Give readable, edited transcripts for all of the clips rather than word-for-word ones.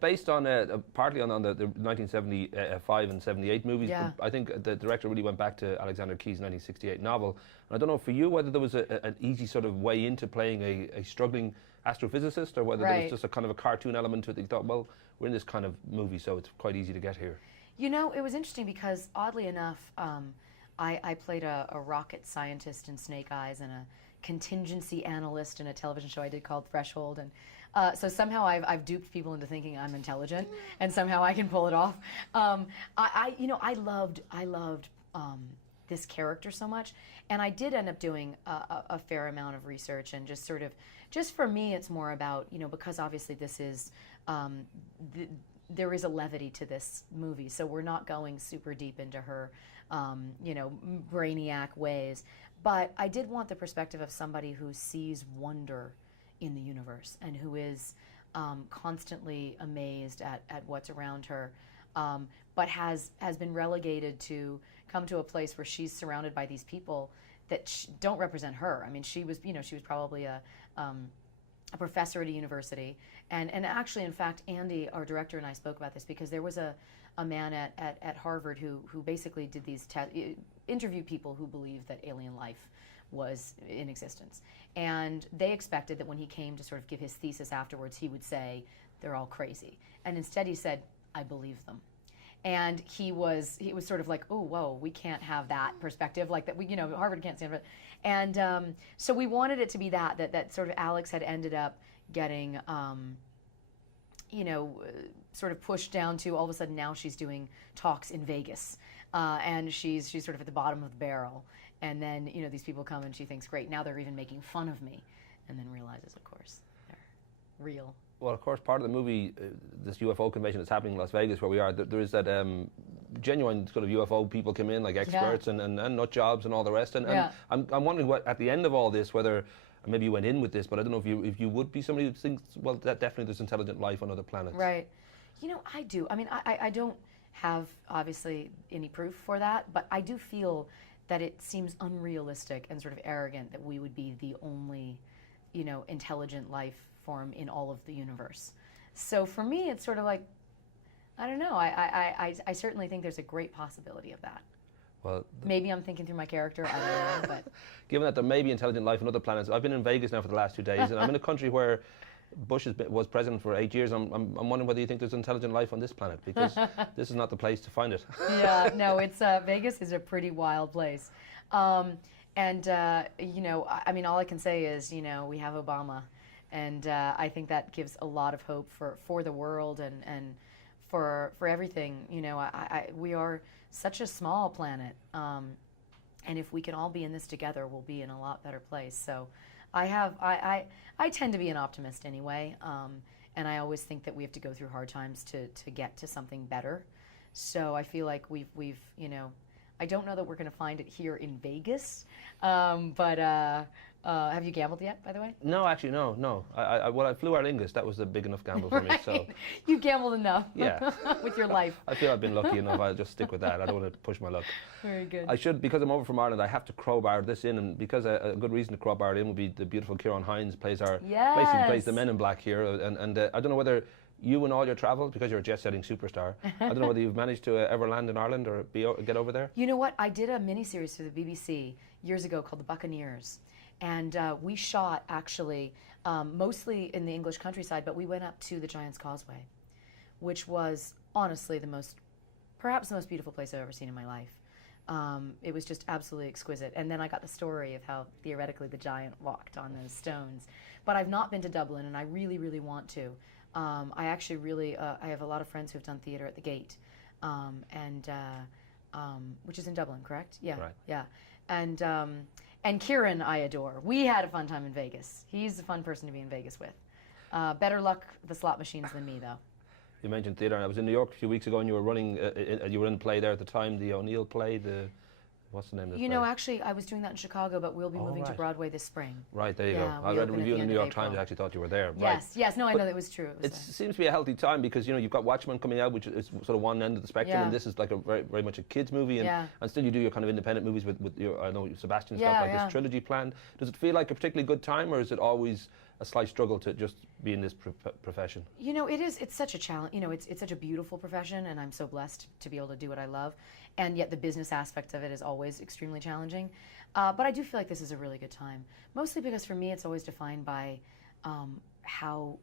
Based on partly on the 1975 and 78 movies, Yeah. but I think the director really went back to Alexander Key's 1968 novel. And I don't know for you whether there was an easy sort of way into playing a struggling astrophysicist, or whether there was just a kind of a cartoon element to it that you thought, well, we're in this kind of movie, so it's quite easy to get here. You know, it was interesting because, oddly enough, I played a rocket scientist in Snake Eyes and a contingency analyst in a television show I did called Threshold, and so somehow I've duped people into thinking I'm intelligent, and somehow I can pull it off. I loved this character so much, and I did end up doing a fair amount of research, and just for me, it's more about, because obviously this is there is a levity to this movie, so we're not going super deep into her, brainiac ways. But I did want the perspective of somebody who sees wonder in the universe and who is constantly amazed at what's around her, but has been relegated to come to a place where she's surrounded by these people that don't represent her. I mean, she was probably a professor at a university, and actually, in fact, Andy, our director, and I spoke about this because there was a man at Harvard who basically did these interviewed people who believed that alien life was in existence, and they expected that when he came to sort of give his thesis afterwards, he would say they're all crazy, and instead he said, I believe them. And he was sort of like, oh, whoa, we can't have that perspective, like that. Harvard can't stand for it. And so we wanted it to be that sort of Alex had ended up getting, sort of pushed down to, all of a sudden now she's doing talks in Vegas, and she's sort of at the bottom of the barrel. And then these people come and she thinks, great, now they're even making fun of me, and then realizes, of course, they're real. Well, of course, part of the movie, this UFO convention that's happening in Las Vegas, where we are, there is that genuine sort of UFO people come in, like experts and nut jobs and all the rest. And I'm wondering what, at the end of all this, whether maybe you went in with this, but I don't know if you would be somebody who thinks, well, that definitely there's intelligent life on other planets. Right. I do. I mean, I don't have, obviously, any proof for that, but I do feel that it seems unrealistic and sort of arrogant that we would be the only, intelligent life form in all of the universe. So for me, it's sort of like, I don't know, I certainly think there's a great possibility of that. Well, maybe I'm thinking through my character, I don't know, but... Given that there may be intelligent life on other planets, I've been in Vegas now for the last 2 days, and I'm in a country where Bush was president for 8 years. I'm wondering whether you think there's intelligent life on this planet, because this is not the place to find it. Yeah, no, it's Vegas is a pretty wild place. I mean, all I can say is, we have Obama. And I think that gives a lot of hope for the world and for everything. We are such a small planet, and if we can all be in this together, we'll be in a lot better place. So, I tend to be an optimist anyway, and I always think that we have to go through hard times to get to something better. So I feel like we've I don't know that we're going to find it here in Vegas, but. Have you gambled yet, by the way? No, actually, no. I flew Aer Lingus. That was a big enough gamble for me. So you gambled enough. Yeah. With your life. I feel I've been lucky enough. I'll just stick with that. I don't want to push my luck. Very good. I should, because I'm over from Ireland, I have to crowbar this in, and because a good reason to crowbar it in would be the beautiful Ciarán Hinds basically plays the Men in Black here, and I don't know whether you and all your travel, because you're a jet-setting superstar, I don't know whether you've managed to ever land in Ireland or get over there. You know what? I did a miniseries for the BBC years ago called The Buccaneers. And we shot, actually, mostly in the English countryside, but we went up to the Giant's Causeway, which was honestly perhaps the most beautiful place I've ever seen in my life. It was just absolutely exquisite. And then I got the story of how, theoretically, the giant walked on those stones. But I've not been to Dublin, and I really, really want to. I actually really, I have a lot of friends who have done theatre at the Gate, which is in Dublin, correct? Yeah. Right. Yeah. And Kieran, I adore. We had a fun time in Vegas. He's a fun person to be in Vegas with. Better luck with the slot machines than me, though. You mentioned theatre, and I was in New York a few weeks ago, and you were running, you were in play there at the time, the O'Neill play, what's the name of the play? Actually, I was doing that in Chicago, but we'll be moving to Broadway this spring. Right, there you go. I read a review in the New York Times, I actually thought you were there. Yes, no, I know that was true. It seems to be a healthy time, because, you've got Watchmen coming out, which is sort of one end of the spectrum, and this is like a very, very much a kids movie, and still you do your kind of independent movies with your, I know Sebastian's got this trilogy planned. Does it feel like a particularly good time, or is it always a slight struggle to just be in this profession? You know, it is. It's such a challenge. You know, it's such a beautiful profession, and I'm so blessed to be able to do what I love. And yet, the business aspect of it is always extremely challenging. But I do feel like this is a really good time, mostly because for me, it's always defined by how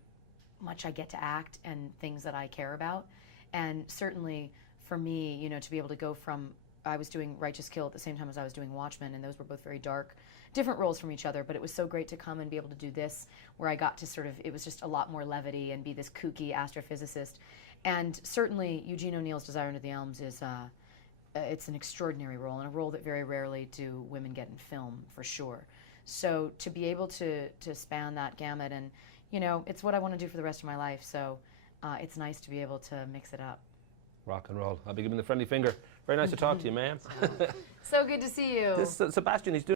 much I get to act and things that I care about. And certainly, for me, you know, to be able to go from I was doing Righteous Kill at the same time as I was doing Watchmen, and those were both very dark, different roles from each other, but it was so great to come and be able to do this, where I got to sort of, it was just a lot more levity and be this kooky astrophysicist. And certainly Eugene O'Neill's Desire Under the Elms is, it's an extraordinary role, and a role that very rarely do women get in film, for sure. So to be able to span that gamut, and, you know, it's what I want to do for the rest of my life, so it's nice to be able to mix it up. Rock and roll. I'll be giving the friendly finger. Very nice to talk to you, ma'am. So good to see you. This Sebastian, he's doing